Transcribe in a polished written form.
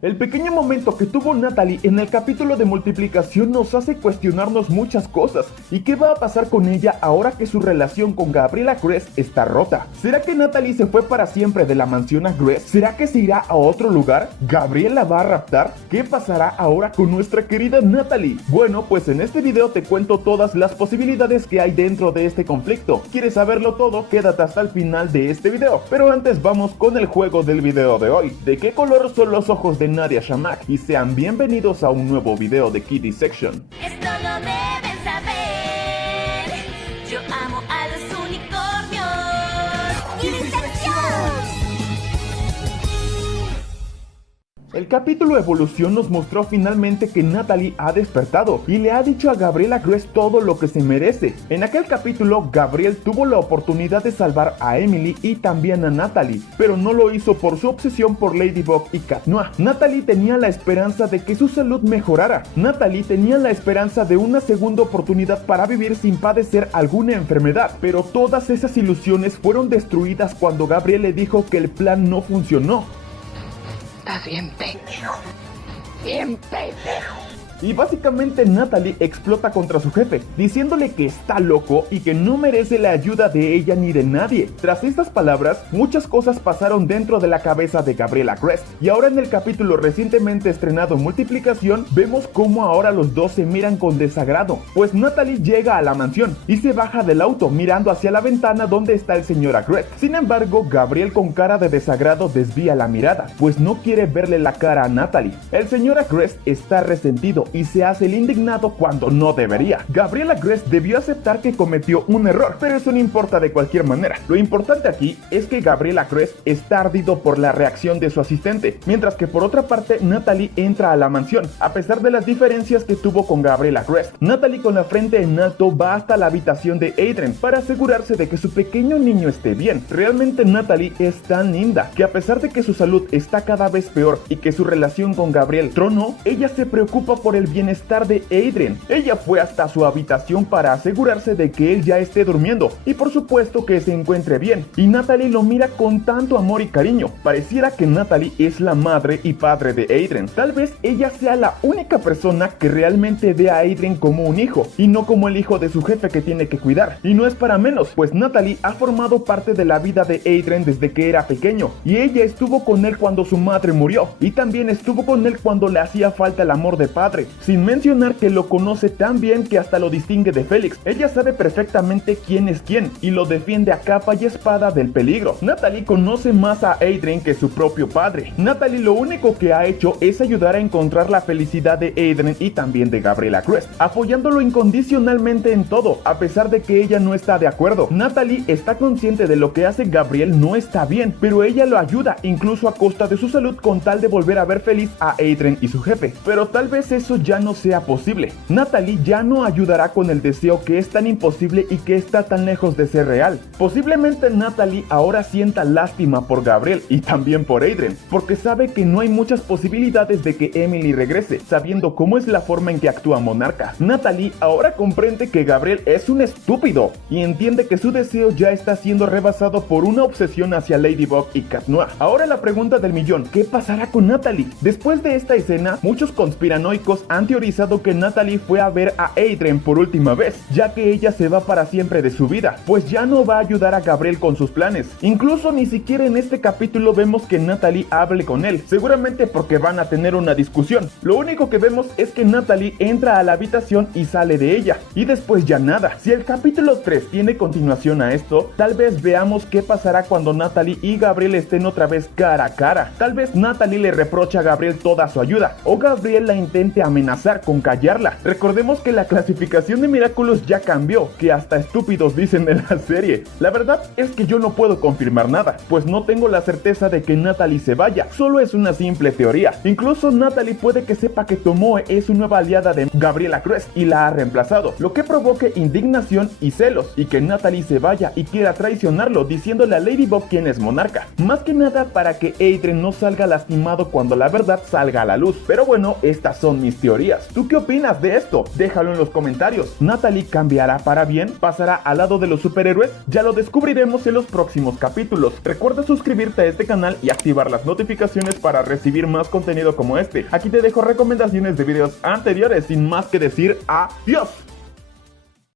El pequeño momento que tuvo Natalie en el capítulo de multiplicación nos hace cuestionarnos muchas cosas. ¿Y qué va a pasar con ella ahora que su relación con Gabriela Crest está rota? ¿Será que Natalie se fue para siempre de la mansión a Crest? ¿Será que se irá a otro lugar? ¿Gabriel la va a raptar? ¿Qué pasará ahora con nuestra querida Natalie? Bueno, pues en este video te cuento todas las posibilidades que hay dentro de este conflicto. ¿Quieres saberlo todo? Quédate hasta el final de este video. Pero antes vamos con el juego del video de hoy. ¿De qué color son los ojos de Nadia Shamak? Y sean bienvenidos a un nuevo video de Kitty Section. Esto lo deben saber. Yo amo a los unicornios. ¡Kitty Section! El capítulo Evolución nos mostró finalmente que Natalie ha despertado y le ha dicho a Gabriela Crest todo lo que se merece. En aquel capítulo, Gabriel tuvo la oportunidad de salvar a Emily y también a Natalie, pero no lo hizo por su obsesión por Ladybug y Cat Noir. Natalie tenía la esperanza de que su salud mejorara. Natalie tenía la esperanza de una segunda oportunidad para vivir sin padecer alguna enfermedad, pero todas esas ilusiones fueron destruidas cuando Gabriel le dijo que el plan no funcionó. Estás bien pendejo. Bien pendejo. Y básicamente Natalie explota contra su jefe, diciéndole que está loco y que no merece la ayuda de ella ni de nadie. Tras estas palabras, muchas cosas pasaron dentro de la cabeza de Gabriela Crest. Y ahora en el capítulo recientemente estrenado Multiplicación, vemos cómo ahora los dos se miran con desagrado. Pues Natalie llega a la mansión y se baja del auto mirando hacia la ventana donde está el señor Crest. Sin embargo, Gabriel con cara de desagrado desvía la mirada, pues no quiere verle la cara a Natalie. El señor Crest está resentido y se hace el indignado cuando no debería. Gabriela Crest debió aceptar que cometió un error, pero eso no importa de cualquier manera. Lo importante aquí es que Gabriela Crest está ardido por la reacción de su asistente, mientras que por otra parte Natalie entra a la mansión, a pesar de las diferencias que tuvo con Gabriela Crest. Natalie con la frente en alto va hasta la habitación de Adrien para asegurarse de que su pequeño niño esté bien. Realmente Natalie es tan linda que a pesar de que su salud está cada vez peor y que su relación con Gabriel tronó, ella se preocupa por el bienestar de Adrien. Ella fue hasta su habitación para asegurarse de que él ya esté durmiendo y por supuesto que se encuentre bien. Y Natalie lo mira con tanto amor y cariño. Pareciera que Natalie es la madre y padre de Adrien. Tal vez ella sea la única persona que realmente ve a Adrien como un hijo y no como el hijo de su jefe que tiene que cuidar. Y no es para menos, pues Natalie ha formado parte de la vida de Adrien desde que era pequeño y ella estuvo con él cuando su madre murió y también estuvo con él cuando le hacía falta el amor de padre. Sin mencionar que lo conoce tan bien que hasta lo distingue de Félix. Ella sabe perfectamente quién es quién y lo defiende a capa y espada del peligro. Natalie conoce más a Adrien que su propio padre. Natalie lo único que ha hecho es ayudar a encontrar la felicidad de Adrien y también de Gabriela Crest, apoyándolo incondicionalmente en todo, a pesar de que ella no está de acuerdo. Natalie está consciente de lo que hace Gabriel no está bien, pero ella lo ayuda incluso a costa de su salud con tal de volver a ver feliz a Adrien y su jefe. Pero tal vez eso ya no sea posible. Natalie ya no ayudará con el deseo que es tan imposible y que está tan lejos de ser real. Posiblemente Natalie ahora sienta lástima por Gabriel y también por Adrien, porque sabe que no hay muchas posibilidades de que Emily regrese, sabiendo cómo es la forma en que actúa Monarca. Natalie ahora comprende que Gabriel es un estúpido y entiende que su deseo ya está siendo rebasado por una obsesión hacia Ladybug y Cat Noir. Ahora la pregunta del millón: ¿qué pasará con Natalie? Después de esta escena, muchos conspiranoicos han teorizado que Natalie fue a ver a Adrien por última vez, ya que ella se va para siempre de su vida, pues ya no va a ayudar a Gabriel con sus planes. Incluso ni siquiera en este capítulo vemos que Natalie hable con él, seguramente porque van a tener una discusión. Lo único que vemos es que Natalie entra a la habitación y sale de ella, y después ya nada. Si el capítulo 3 tiene continuación a esto, tal vez veamos qué pasará cuando Natalie y Gabriel estén otra vez cara a cara. Tal vez Natalie le reprocha a Gabriel toda su ayuda, o Gabriel la intente amenazar con callarla. Recordemos que la clasificación de Miraculous ya cambió, que hasta estúpidos dicen en la serie. La verdad es que yo no puedo confirmar nada, pues no tengo la certeza de que Natalie se vaya, solo es una simple teoría. Incluso Natalie puede que sepa que Tomoe es su nueva aliada de Gabriela Crest y la ha reemplazado, lo que provoque indignación y celos, y que Natalie se vaya y quiera traicionarlo diciéndole a Ladybug quién es Monarca, más que nada para que Adrien no salga lastimado cuando la verdad salga a la luz. Pero bueno, estas son mis teorías. teorías. ¿Tú qué opinas de esto? Déjalo en los comentarios. ¿Natalie cambiará para bien? ¿Pasará al lado de los superhéroes? Ya lo descubriremos en los próximos capítulos. Recuerda suscribirte a este canal y activar las notificaciones para recibir más contenido como este. Aquí te dejo recomendaciones de videos anteriores. Sin más que decir, adiós.